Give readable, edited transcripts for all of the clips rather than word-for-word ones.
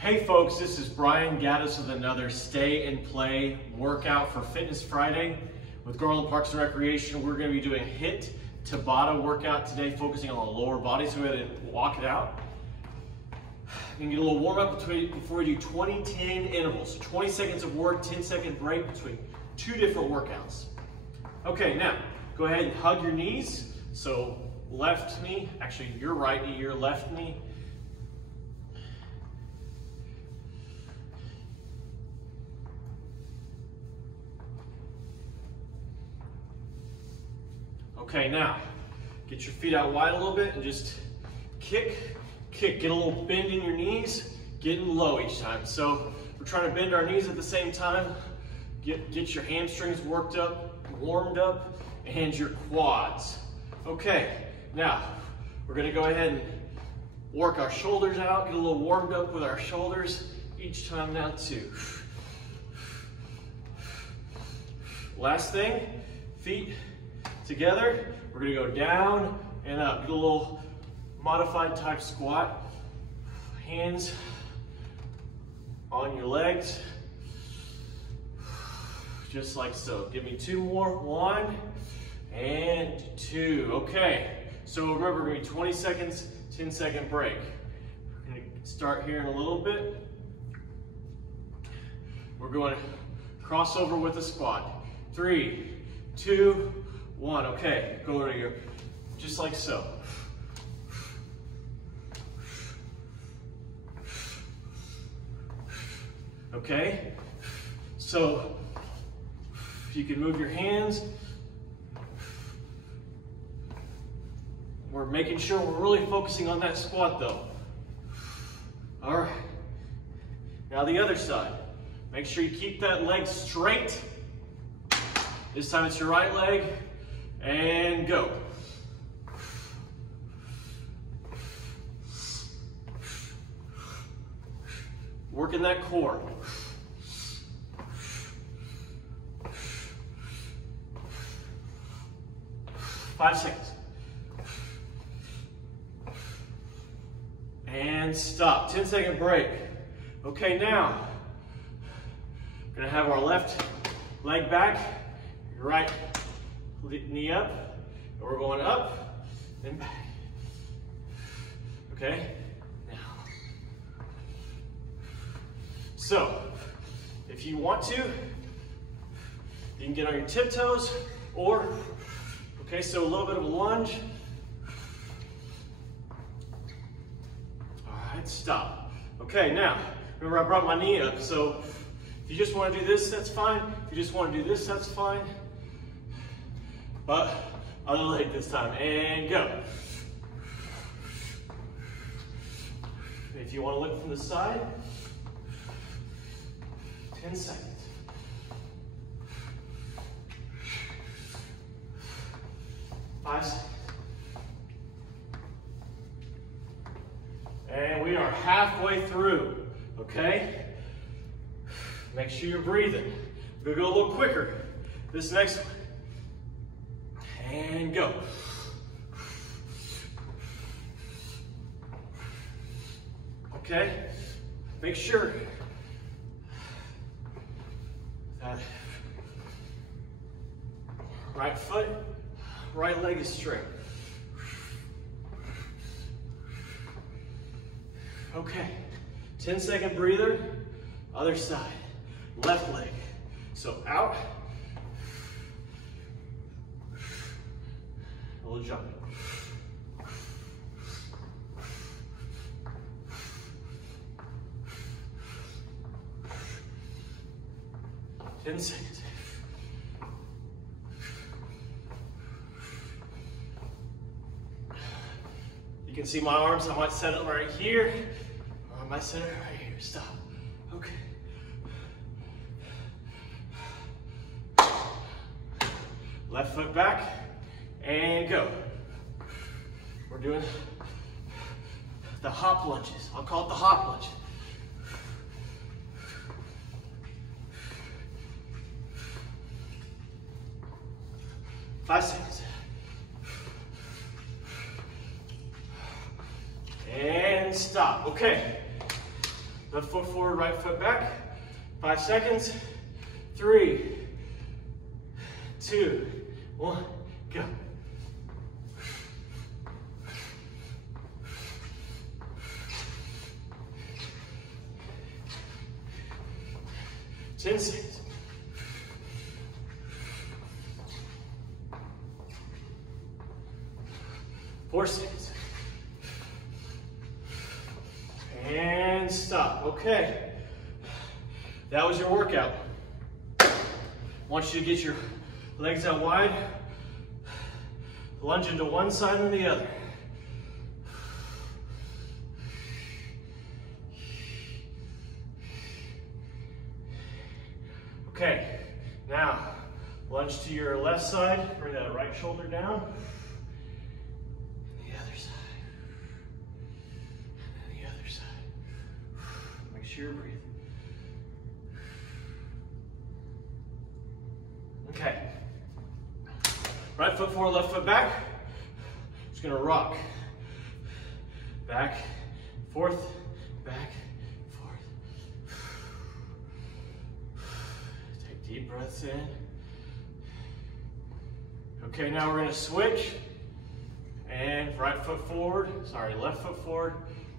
Hey folks, this is Brian Gaddis with another Stay and Play workout for Fitness Friday with Garland Parks and Recreation. We're going to be doing HIIT TABATA workout today, focusing on the lower body, so we're going to walk it out. You can get a little warm up before we do 20-10 intervals. 20 seconds of work, 10-second break between two different workouts. Okay, now go ahead and hug your knees. So left knee, actually your right knee, your left knee. Okay, now get your feet out wide a little bit and just kick, kick. Get a little bend in your knees, getting low each time. So we're trying to bend our knees at the same time. Get your hamstrings worked up, warmed up, and your quads. Okay, now we're gonna go ahead and work our shoulders out, get a little warmed up with our shoulders each time now too. Last thing, feet together. We're gonna go down and up. Get a little modified type squat. Hands on your legs. Just like so. Give me two more. 1 and 2. Okay. So remember, we're gonna be 20 seconds, 10-second break. We're gonna start here in a little bit. We're going to cross over with a squat. 3, 2, 1. Okay, go over here, just like so. Okay, so if you can move your hands, we're making sure we're really focusing on that squat though. All right, now the other side. Make sure you keep that leg straight. This time it's your right leg. And go. Working that core. Five seconds. And stop. 10-second break. Okay, now we're gonna have our left leg back, your right knee up, and we're going up and back. Okay? Now. So, if you want to, you can get on your tiptoes, or, okay, so a little bit of a lunge. All right, stop. Okay, now, remember I brought my knee up, so if you just want to do this, that's fine. If you just want to do this, that's fine. But other leg this time, and go. If you want to look from the side, 10 seconds. Five seconds. And we are halfway through, okay? Make sure you're breathing. We're gonna go a little quicker. This next one. And go. Okay, make sure that right foot, right leg is straight. Okay, 10-second breather, other side, left leg. So out. A little jump. Ten seconds. You can see my arms. I might set it right here, or I might set it right here. Stop. Okay. Left foot back. And go. We're doing the hop lunges. I'll call it the hop lunge. Five seconds. And stop. Okay. Left foot forward, right foot back. 5 seconds. 3, 2, 1, go. Ten seconds. Four seconds. And stop. Okay. That was your workout. I want you to get your legs out wide, lunge into one side and the other. Okay, now lunge to your left side, bring that right shoulder down. The other side. And the other side. Make sure you're breathing. Okay. Right foot forward, left foot back. Just gonna rock. Back, forth, back, forth. Take deep breaths in. Okay, now we're gonna switch. And right foot forward, sorry, left foot forward,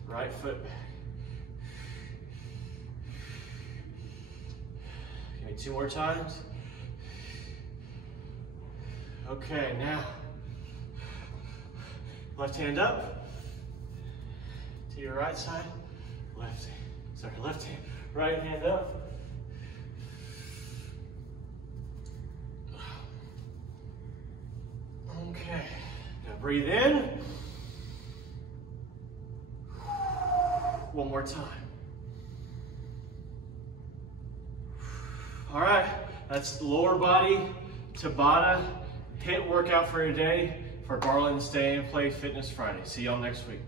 right foot back. Give me 2 more times. Okay, now, left hand up to your right side, left hand, right hand up. Okay, now breathe in. One more time. All right, that's lower body, Tabata. HIIT workout for today for Garland Stay and Play Fitness Friday. See y'all next week.